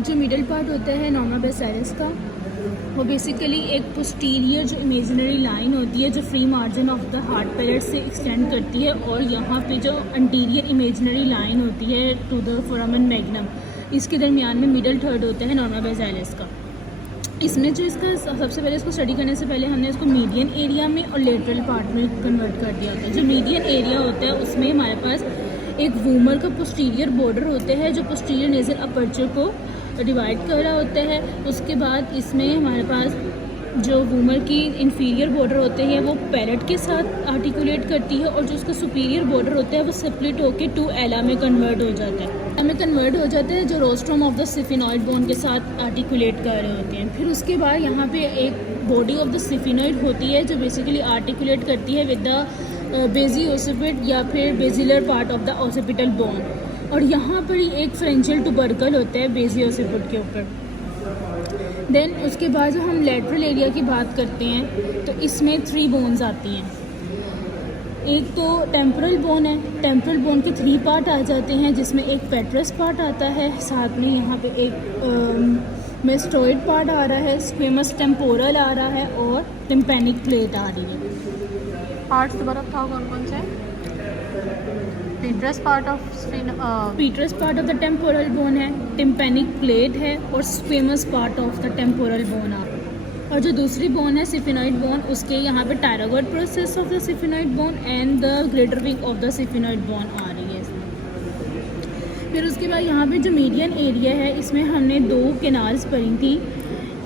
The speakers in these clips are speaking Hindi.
जो मिडल पार्ट होता है नॉर्मा बेसाइलस का, वो बेसिकली एक पोस्टीरियर जो इमेजिनरी लाइन होती है जो free margin of the hard palate से एक्सटेंड करती है, और यहाँ पे जो अंटीरियर इमेजिनरी लाइन होती है टू द फोरामेन मैग्नम, इसके दरमियान में मिडल थर्ड होता है नॉर्मा बेसाइलस का। इसमें जो इसका सबसे पहले इसको स्टडी करने से पहले हमने इसको मीडियन एरिया में और लेटरल पार्ट में कन्वर्ट कर दिया था। जो मीडियन एरिया होता है उसमें हमारे पास एक वूमर का पोस्टीरियर बॉर्डर होता है जो पोस्टीरियर नेजल अपर्चर को डिवाइड कर रहा होता है। उसके बाद इसमें हमारे पास जो वूमर की इंफीरियर बॉर्डर होते हैं वो पैलेट के साथ आर्टिकुलेट करती है, और जो उसका सुपीरियर बॉर्डर होता है वो स्प्लिट होकर टू एला में कन्वर्ट हो जाता है जो rostrum of the sphenoid bone के साथ आर्टिकुलेट कर रहे होते हैं। फिर उसके बाद यहाँ पे एक बॉडी ऑफ द सिफिनॉइड होती है जो बेसिकली आर्टिकुलेट करती है विद द बेजी ओसिपिट या फिर basilar part of the occipital bone, और यहाँ पर ही एक फ्रेंशियल टुबर्कल होता है बेजी ओसिपिट के ऊपर। देन उसके बाद जो हम लेटरल एरिया की बात करते हैं तो इसमें 3 बोन्स आती हैं। एक तो टेम्पोरल बोन है, टेम्पोरल बोन के 3 पार्ट आ जाते हैं जिसमें एक पेट्रस पार्ट आता है, साथ में यहाँ पे एक मेस्टोइड पार्ट आ रहा है, स्क्वेमस टेम्पोरल आ रहा है, और टिम्पैनिक प्लेट आ रही है। पार्ट्स दोबारा बताओ कौन कौन से? Petrous part of the temporal bone है, टिम्पैनिक प्लेट है, और squamous part of the temporal bone आ रहा है। और जो दूसरी बोन है सिफिनॉइड बोन, उसके यहाँ पे pterygoid process of the sphenoid bone and the greater wing of the sphenoid bone आ रही है इसमें। फिर उसके बाद यहाँ पे जो मीडियन एरिया है इसमें हमने 2 कैनाल्स पढ़ी थी,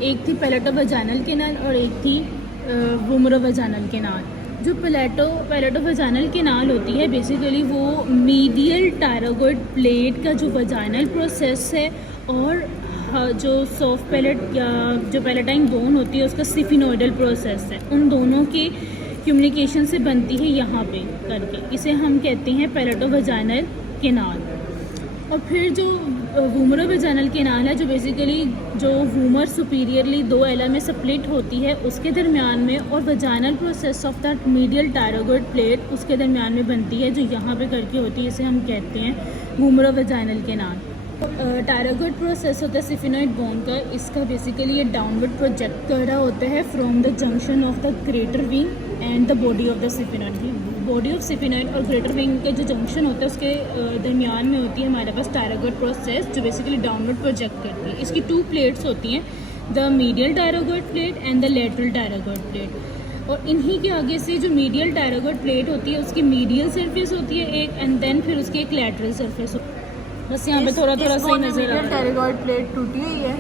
एक थी पैलेटोवजाइनल कैनाल और एक थी वुमरोवजाइनल कैनाल। जो पैलेटोवजाइनल कैनाल होती है बेसिकली वो मीडियल टायरागॉइड प्लेट का जो वजाइनल प्रोसेस है, और जो सॉफ्ट पैलेट या जो पैलेटाइन बोन होती है उसका सिफिनोइडल प्रोसेस है, उन दोनों के कम्युनिकेशन से बनती है यहाँ पे करके, इसे हम कहते हैं पैलेटोवजाइनल कैनाल। और फिर जो वूमरोवजाइनल कैनाल है जो बेसिकली जो वूमर सुपीरियरली 2 एला में स्प्लिट होती है उसके दरमियान में, और vaginal process of the medial pterygoid plate उसके दरमियान में बनती है जो यहाँ पे करके होती है, इसे हम कहते हैं वूमरोवजाइनल कैनाल। टायरागॉइड प्रोसेस होता है सिफिनॉइड बोन का, इसका बेसिकली ये डाउनवर्ड प्रोजेक्ट कर रहा होता है from the junction of the greater wing and the body of the sphenoid. Body of sphenoid और ग्रेटर विंग के जो जंक्शन होता है उसके दरमियान में होती है हमारे पास टायरागॉइड प्रोसेस जो बेसिकली डाउनवर्ड प्रोजेक्ट करती है। इसकी 2 प्लेट्स होती हैं, the medial pterygoid plate and the lateral pterygoid plate, और इन्हीं के आगे से जो मीडियल टायरागॉइड प्लेट होती है उसकी मीडियल सरफेस होती है एक, एंड देन फिर उसकी एक लैटरल सरफेस होती है। बस यहाँ पे थोड़ा थोड़ा सही नजर आ रहा है। टायरागॉइड प्लेट टूटी हुई है,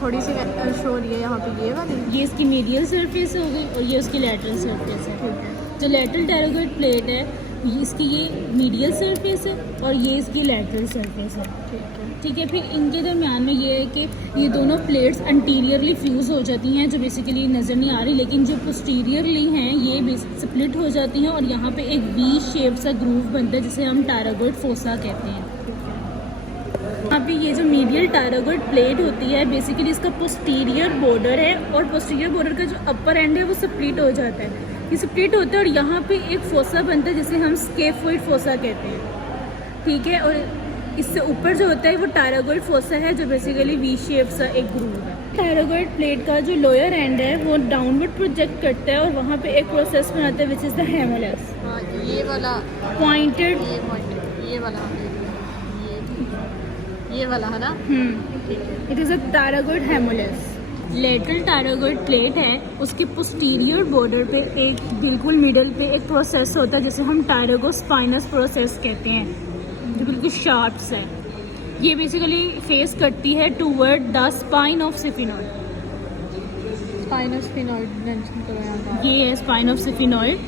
थोड़ी सी शो हो रही है यहाँ पे, ये वाली, ये इसकी मीडियल सरफेस हो गई और ये उसकी लैटरल सरफेस है। ठीक है। जो लेटरल टायरागॉइड प्लेट है इसकी ये मीडियल सरफेस है और ये इसकी लैटरल सरफेस है। ठीक है। फिर इनके दरमियान में ये है कि ये दोनों प्लेट्स अंटीरियरली फ्यूज़ हो जाती हैं जो बेसिकली नज़र नहीं आ रही, लेकिन जो पोस्टीरियरली हैं ये स्प्लिट हो जाती हैं और यहाँ पे एक वी शेप सा ग्रूव बनता है जिसे हम टायरागॉइड फोसा कहते हैं। यहाँ पे ये जो मीडियल टायरागॉइड प्लेट होती है बेसिकली इसका पोस्टीरियर बॉर्डर है, और पोस्टीरियर बॉर्डर का जो अपर एंड है वो स्प्लिट हो जाता है, ये स्प्लिट होता है और यहाँ पे एक फोसा बनता है जिसे हम स्केफोइड फोसा कहते हैं। ठीक है। और इससे ऊपर जो होता है वो टायरागॉइड फोसा है जो बेसिकली वी शेप सा एक ग्रूव है। टायरागॉइड प्लेट का जो लोअर एंड है वो डाउनवर्ड प्रोजेक्ट करता है और वहाँ पे एक प्रोसेस बनाता है विच इज़ द हेमोलेस। ये वाला पॉइंटेड, ये वाला है ना। It is a pterygoid hamulus. Lateral pterygoid plate है, उसके पोस्टीरियर बॉर्डर पे एक बिल्कुल मिडल पे एक प्रोसेस होता है जिसे हम टायरागोस्पाइनस प्रोसेस कहते हैं जो बिल्कुल शार्प्स है। ये बेसिकली फेस करती है toward the spine of sphenoid. Spine of sphenoid mention करो यहाँ पर। ये है स्पाइन ऑफ सिफिनॉइड।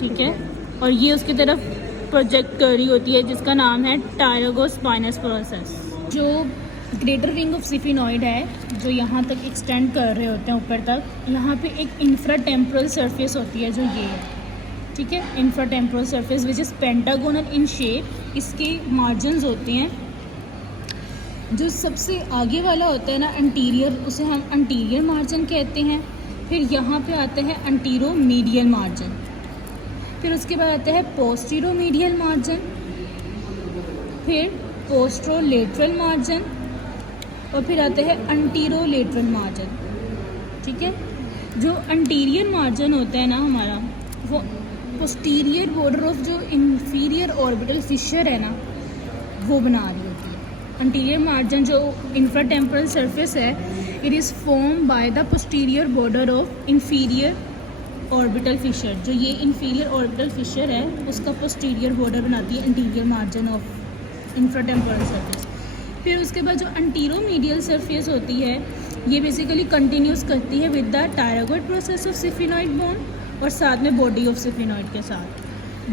ठीक है। और ये उसकी तरफ प्रोजेक्ट कर रही होती है जिसका नाम है टायरागोस्पाइनस प्रोसेस। जो ग्रेटर विंग ऑफ सिफिनॉइड है जो यहाँ तक एक्सटेंड कर रहे होते हैं ऊपर तक, यहाँ पे एक इंफ्राटेम्पोरल सरफेस होती है जो ये है। ठीक है। Infratemporal surface which is pentagonal in shape. इसके मार्जिन्स होते हैं, जो सबसे आगे वाला होता है ना अंटीरियर, उसे हम अंटीरियर मार्जिन कहते हैं। फिर यहाँ पे आता है अंटीरो मीडियल मार्जिन, फिर उसके बाद आता है पोस्टीरो मीडियल मार्जिन, फिर पोस्ट्रोलेटरल मार्जिन, और फिर आते हैं अंटीरोलेटरल मार्जिन। ठीक है, जो अंटीरियर मार्जिन होता है ना हमारा, वो पोस्टीरियर बॉर्डर ऑफ जो इंफीरियर ऑर्बिटल फिशर है ना, वो बना रही होती है। अंटीरियर मार्जिन जो इंफ्राटेम्पोरल सरफेस है, it is form by the posterior border of inferior orbital Fisher. जो ये इंफीरियर ऑर्बिटल फिशर है, उसका पोस्टीरियर बॉर्डर बनाती है अंटीरियर मार्जिन ऑफ इंफ्राटेम्पोरल सरफेस। फिर उसके बाद जो अंटीरोमीडियल सरफेस होती है, ये बेसिकली कंटिन्यूस करती है with the pterygoid process of sphenoid bone और साथ में बॉडी ऑफ सिफिनॉइड के साथ।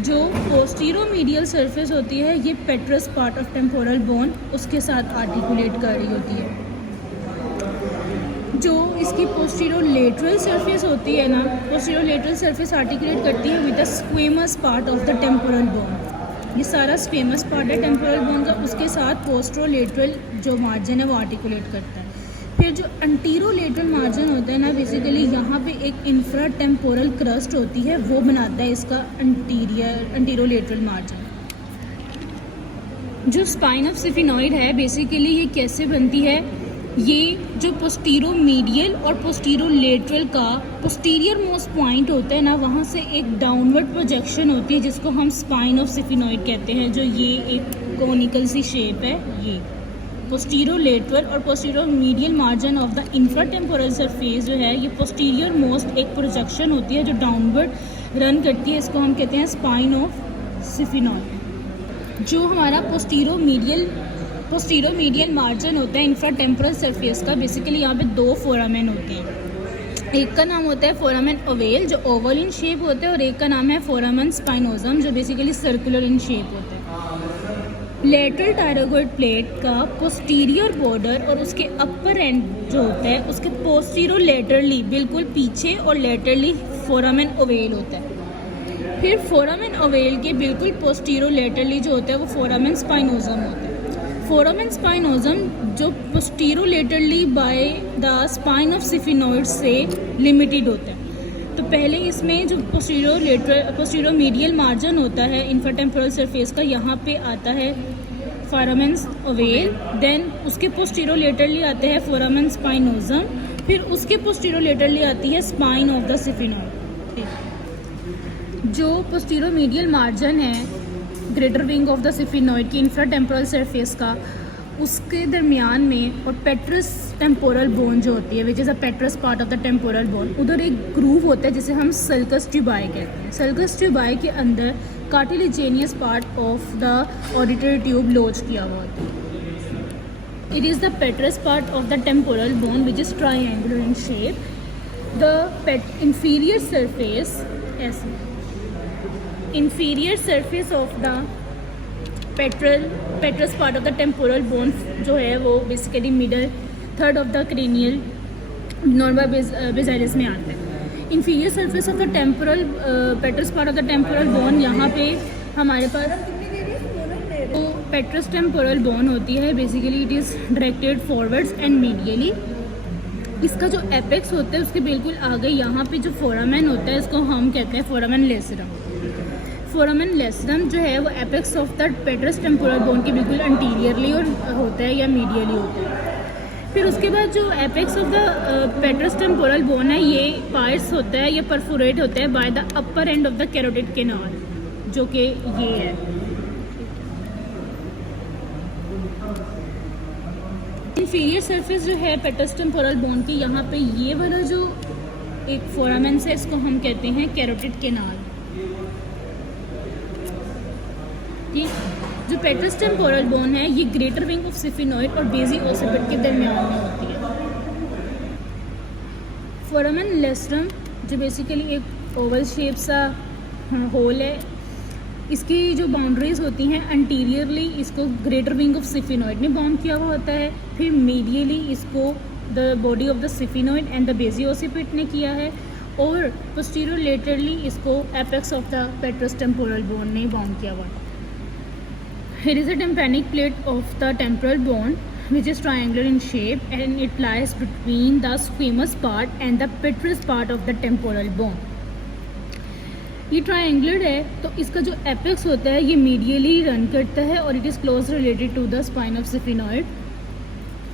जो पोस्टीरोमीडियल सरफेस होती है, ये पेट्रस पार्ट ऑफ टेम्पोरल बोन उसके साथ आर्टिकुलेट कर रही होती है। जो इसकी पोस्टीरोलेटरल सरफेस होती है ना, पोस्टीरोलेटरल सरफेस आर्टिकुलेट करती है with the squamous part of the temporal bone. ये सारा स्क्वेमस पार्ट है टेम्पोरल बोन का, उसके साथ पोस्टीरोलेटरल जो मार्जिन है वो आर्टिकुलेट करता है। फिर जो अंटीरोलेटरल मार्जिन होता है ना, बेसिकली यहाँ पे एक इंफ्रा टेम्पोरल क्रस्ट होती है, वो बनाता है इसका अंटीरोलेटरल मार्जिन। जो स्पाइन ऑफ सिफिनॉइड है, बेसिकली ये कैसे बनती है, ये जो पोस्टीरोमीडियल और पोस्टीरोलेटरल का पोस्टीरियर मोस्ट पॉइंट होता है ना, वहाँ से एक डाउनवर्ड प्रोजेक्शन होती है जिसको हम स्पाइन ऑफ सिफिनॉइड कहते हैं। जो ये एक कोनिकल सी शेप है, ये पोस्टीरोलेटरल और पोस्टीरोमीडियल मार्जिन ऑफ द इंफ्राटेम्पोरल सरफेस जो है, ये पोस्टीरियर मोस्ट एक प्रोजेक्शन होती है जो डाउनवर्ड रन करती है, इसको हम कहते हैं स्पाइन ऑफ सिफिनॉइड। जो हमारा पोस्टीरोमीडियल मार्जिन होता है इंफ्राटेम्पोरल सरफेस का, बेसिकली यहाँ पे दो फोरामेन होते हैं। एक का नाम होता है फोरामेन ओवेल जो ओवल इन शेप होता है, और एक का नाम है फोरामेन स्पाइनोजम जो बेसिकली सर्कुलर इन शेप होता है। लेटरल टायरागोइड प्लेट का पोस्टीरियर बॉर्डर और उसके अपर एंड जो होता है, उसके पोस्टीरोलेटरली बिल्कुल पीछे और लेटरली फोरामेन ओवेल होता है। फिर फोरामेन ओवेल के बिल्कुल पोस्टीरोलेटरली जो होता है वो फोरामेन स्पाइनोजम होता है। फोरामेन स्पाइनोजम जो पोस्टीरोलेटरली बाय द स्पाइन ऑफ सिफिनॉइड से लिमिटेड होता है। तो पहले इसमें जो पोस्टीरोमीडियल मार्जिन होता है इंफ्राटेम्पोरल सरफेस का, यहाँ पे आता है फोरामेन ओवेल, देन उसके पोस्टीरोलेटरली आते हैं फोरामेन स्पाइनोजम, फिर उसके पोस्टीरोलेटरली आती है स्पाइन ऑफ द सिफिनॉइड। जो पोस्टीरोमीडियल मार्जिन है greater wing of the sphenoid की इंफ्राटेम्पोरल सरफेस का, उसके दरमियान में और पेट्रस टेम्पोरल बोन जो होती है, which is a पेट्रस part of the temporal bone, उधर एक ग्रूव होता है जिसे हम सल्कस ट्यूबाई कहते हैं। सल्कस ट्यूबाई के अंदर cartilaginous part of the auditory tube lodged किया हुआ होता है। It is the petrous part of the temporal bone which is triangular in shape. The inferior surface inferior surface of the petrous part of the temporal bone जो है वो basically middle third of the cranial norma basalis में आता है। Inferior surface of the temporal petrous part of the temporal bone, यहाँ पे हमारे पास तो पेट्रस टेम्पोरल बोन होती है। Basically it is directed forwards and medially. इसका जो एपेक्स होता है उसके बिल्कुल आगे यहाँ पे जो फोरामेन होता है, इसको हम कहते हैं फोरामेन लेसरम। फोरामेन लेसरम जो है वो apex of the petrous temporal bone के बिल्कुल अंटीरियरली होता है या मीडियली होता है। फिर उसके बाद जो apex of the petrous temporal bone है, ये पार्ट्स होता है, ये परफोरेट होता है by the upper end of the carotid canal, जो कि ये है। इंफीरियर सरफेस जो है पेट्रस टेम्पोरल बोन की, यहाँ पे ये वाला जो एक फोरामेन है, इसको हम कहते हैं कैरोटिड कैनाल। ठीक, जो पेट्रस टेम्पोरल बोन है ये ग्रेटर विंग ऑफ सिफिनॉइड और बेसी ओसिपिड के दरमियान में होती है। फोरामेन लेसरम जो बेसिकली एक ओवल शेप सा होल है, इसकी जो बाउंड्रीज होती हैं अंटीरियरली इसको ग्रेटर विंग ऑफ सिफिनॉइड ने बाउंड किया हुआ होता है, फिर मीडियली इसको the body of the sphenoid and the basiocciput ने किया है, और पोस्टीरियर लेटरली इसको apex of the petrous temporal bone ने बाउंड किया हुआ है। Here is a tympanic plate of the temporal bone which is triangular in shape and it lies between the squamous part and the petrous part of the temporal bone. ये ट्रायंगुलर है तो इसका जो एपेक्स होता है ये मीडियली रन करता है और it is close related to the spine of sphenoid.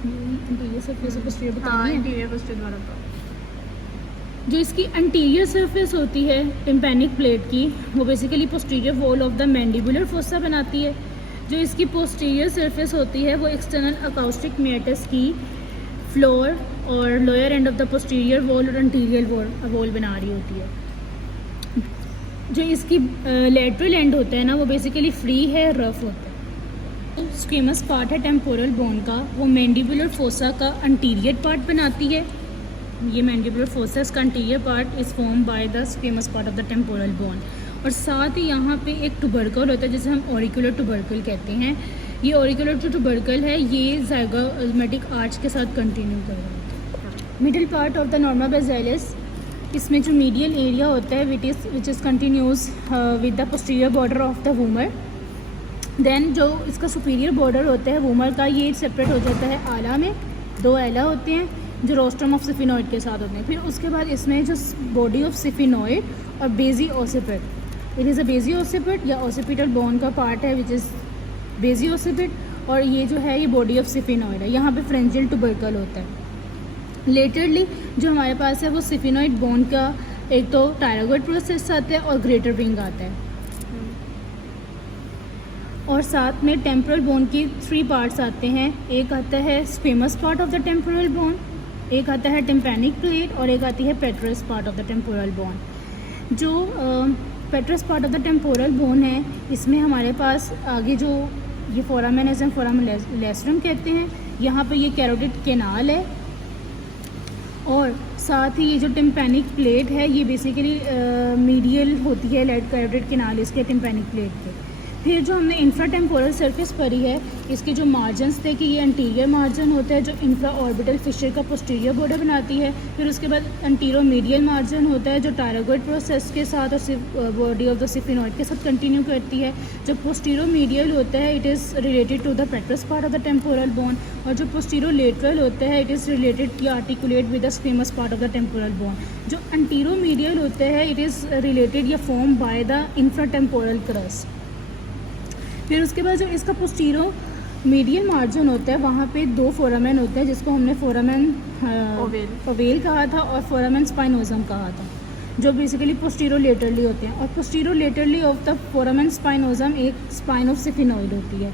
Interior surface of posterior हाँ बतानी है। इंटीरियर पोस्टीरियर द्वारा तो जो इसकी एंटीरियर सरफेस होती है टिम्पैनिक प्लेट की, वो basically posterior wall of the mandibular fossa बनाती है। जो इसकी पोस्टीरियर सरफेस होती है वो एक्सटर्नल अकाउस्टिक मेटस की फ्लोर और lower end of the posterior wall और एंटीरियर वॉल बना रही होती है। जो इसकी लेटरल एंड होता है ना, वो बेसिकली फ्री है, रफ होता है। स्क्वेमस पार्ट है टेम्पोरल बोन का, वो मैंडिबुलर फोसा का अंटीरियर पार्ट बनाती है। ये मैंडिबुलर फोसा इसका anterior part is form by the squamous part of the temporal bone. और साथ ही यहाँ पे एक टुबरकल होता है जिसे हम ऑरिकुलर टुबरकल कहते हैं। ये ऑरिकुलर जो टुबरकल है ये ज़ाइगोमेटिक आर्च के साथ कंटिन्यू कर रहा है। Middle part of the norma basalis, इसमें जो मीडियल एरिया होता है which is continuous with the posterior border of the vomer. Then जो इसका सुपीरियर बॉर्डर होता है वूमर का, ये सेपरेट हो जाता है आला में, 2 आला होते हैं जो रोस्ट्रम ऑफ सिफिनॉइड के साथ होते हैं। फिर उसके बाद इसमें जो बॉडी ऑफ सिफिनॉइड और बेजी ओसिपिड, इट इज़ अ बेजी ओसिपिड या ओसिपिटल बोन का पार्ट है विच इज़ बेजी ओसिपिड, और ये जो है ये बॉडी ऑफ सिफिनॉइड है। यहाँ पे फ्रेंजियल टुबरकल होता है। लेटरली जो हमारे पास है वो सिफिनॉइड बोन का एक तो टायरोगॉइड प्रोसेस आता है और ग्रेटर विंग आता है, और साथ में टेम्पोरल बोन की 3 पार्ट्स आते हैं। एक आता है squamous part of the temporal bone, एक आता है टिम्पैनिक प्लेट, और एक आती है petrous part of the temporal bone. जो petrous part of the temporal bone है, इसमें हमारे पास आगे जो ये फोरामेन है, फोरामेन लेसरम कहते हैं। यहाँ पे ये कैरोटिड कैनाल है, और साथ ही ये जो टिम्पैनिक प्लेट है ये बेसिकली मीडियल होती है लेट कैरोटिड कैनाल इसके टिम्पैनिक प्लेट के। फिर जो हमने इंफ्रा टेम्पोरल सरफेस पढ़ी है, इसके जो मार्जिन्स थे कि ये एंटीरियर मार्जिन होता है जो इंफ्रा ऑर्बिटल फिशर का पोस्टीरियर बॉर्डर बनाती है। फिर उसके बाद एंटीरो मीडियल मार्जिन होता है जो टायरोगॉइड प्रोसेस के साथ और बॉडी ऑफ द सिफिनॉइड के साथ कंटिन्यू करती है। जो पोस्टीरो मीडियल होता है it is related to the petrous part of the temporal bone, और जो पोस्टीरो लेटरल होता है इट इज़ रिलेटेड या articulate with the squamous part of the temporal bone. जो एंटीरो मीडियल होता है इट इज़ रिलेटेड या form by the infra temporal crest. फिर उसके बाद जो इसका पोस्टीरो मीडियल मार्जिन होता है वहाँ पे 2 फोरामेन होते हैं जिसको हमने फोरामेन ओवेल कहा था और फोरामेन स्पाइनोजम कहा था, जो बेसिकली पोस्टीरो लेटरली होते हैं। और पोस्टीरो लेटरली ऑफ द फोरामेन स्पाइनोजम एक स्पाइन ऑफ सिफिनॉइड होती है।